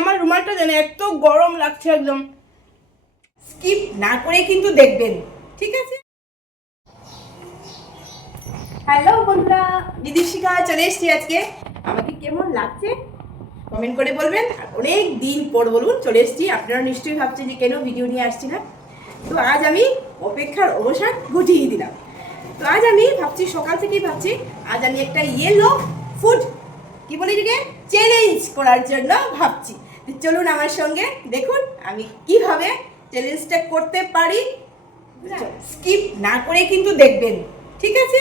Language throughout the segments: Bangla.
আমার রুমালটা যেন এত গরম লাগছে একদম। স্কিপ না করে কিন্তু দেখবেন, ঠিক আছে? হ্যালো বন্ধুরা, বিদীশিকা চলে এসেছি আজকে। আমাকে কেমন লাগছে কমেন্ট করে বলবেন। আর অনেক দিন পর বলুন চলে এসেছি। আপনারা নিশ্চয়ই ভাবছেন যে কেন ভিডিও নিয়ে আসছি না। তো আজ আমি অপেক্ষার অবসান ঘটিয়ে দিলাম। তো আজ আমি ভাবছি, সকাল থেকেই ভাবছি আজ আমি একটা ইয়েলো ফুড কি বলি এটাকে চ্যালেঞ্জ করার জন্য ভাবছি। চলুন আমার সঙ্গে দেখুন আমি কিভাবে চ্যালেঞ্জটা করতে পারি। স্কিপ না করে কিন্তু দেখবেন, ঠিক আছে?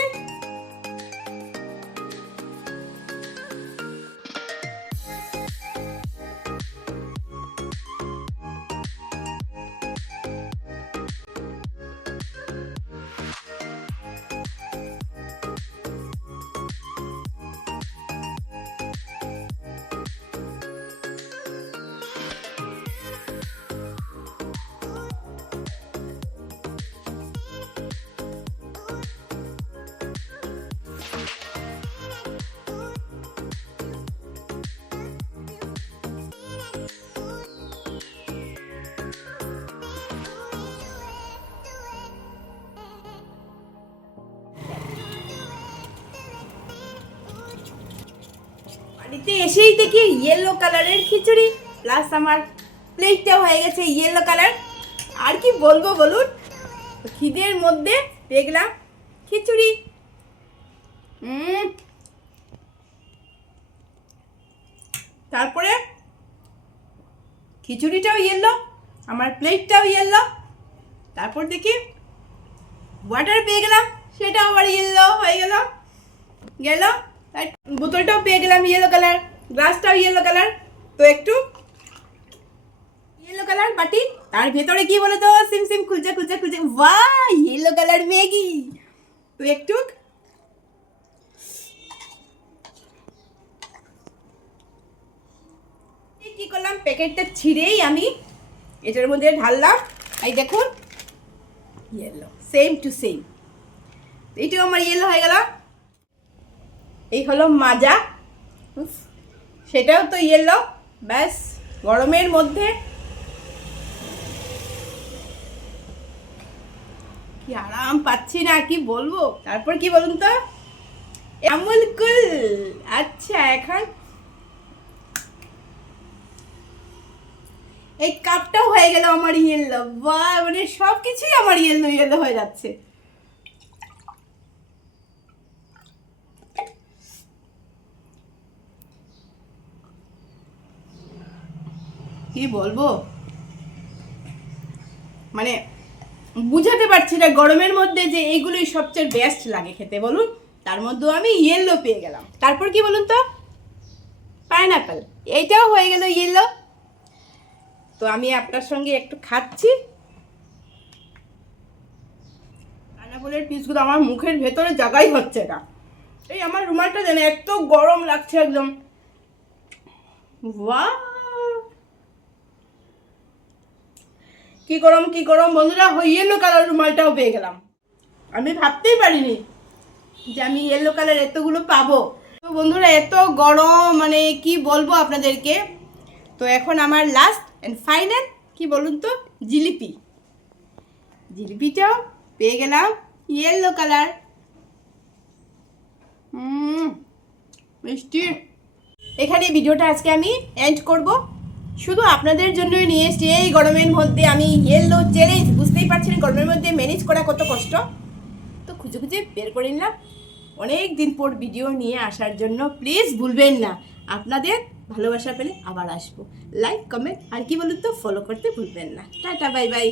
বাড়িতে এসেই দেখি ইয়েলো কালারের খিচুড়ি, প্লাস আমার প্লেটটাও হয়ে গেছে ইয়েলো কালার। আর কি বলবো বলুন, খিদের মধ্যে দেখলাম খিচুড়ি। তারপরে খিচুড়িটাও ইয়েলো, আমার প্লেটটাও ইয়েলো। তারপর দেখি ওয়াটার পেয়ে গেলাম, সেটাও আবার ইয়েলো হয়ে গেল। বোতলটাও পেয়ে গেলাম ইয়েলো কালার, গ্লাসটাও ইয়েলো কালার। তো একটু ইয়েলো কালার বাটি, তার ভেতরে কি বলে তো সিম সিম খুলছে খুলছে খুলছে, বাহ ইয়েলো কালার ম্যাগি। তো একটু কি করলাম, প্যাকেটটা ছিঁড়েই আমি এটার মধ্যে ঢাললাম। এই দেখুন ইয়েলো, সেম টু সেম। এইটাও আমার ইয়েলো হয়ে গেল। এই হলো মাজা, সেটাও তো ইয়েলো। ব্যাস, গরমের মধ্যে কি আরাম পাচ্ছি না, কি বলবো। তারপর কি বলুন তো, আমুল কুল। আচ্ছা, এখন এই কাপটাও হয়ে গেল আমার ইয়েলো। বাহ, মানে সব কিছুই আমার ইয়েলো ইয়েলো হয়ে যাচ্ছে। কি বলবো, মানে বুঝাতে পারছি না গরমের মধ্যে যে এইগুলোই সবচেয়ে বেস্ট লাগে খেতে বলুন। তার মধ্যেও আমি ইয়েলো পেয়ে গেলাম। তারপর কি বলুন তো, পাইনাপেল, এইটাও হয়ে গেল ইয়েলো। তো আমি আপনার সঙ্গে একটু খাচ্ছি। পাইনাপেলের পিসগুলো আমার মুখের ভেতরে জায়গাই হচ্ছে না। এই আমার রুমালটা যেন এত গরম লাগছে একদম। বাহ, কি গরম কি গরম বন্ধুরা। ইয়েলো কালার রুমালটাও পেয়ে গেলাম। আমি ভাবতেই পারিনি যে আমি ইয়েলো কালার এতগুলো পাবো। তো বন্ধুরা এত গরম, মানে কি বলবো আপনাদেরকে। তো এখন আমার লাস্ট অ্যান্ড ফাইনাল কি বলুন তো, জিলিপি। জিলিপিটাও পেয়ে গেলাম ইয়েলো কালার। মিষ্টি। এখানে ভিডিওটা আজকে আমি এন্ড করব। শুধু আপনাদের জন্যই নিয়ে এসছি। এই গরমের মধ্যে আমি ইয়েলো চ্যালেঞ্জ, বুঝতেই পারছেন গরমের মধ্যে ম্যানেজ করা কত কষ্ট। তো খুঁজে খুঁজে বের করে নিলাম অনেক দিন পর ভিডিও নিয়ে আসার জন্য। প্লিজ ভুলবেন না, আপনাদের ভালোবাসা পেলে আবার আসবো। লাইক কমেন্ট আর কি বলুন তো, ফলো করতে ভুলবেন না। Tata, bye bye.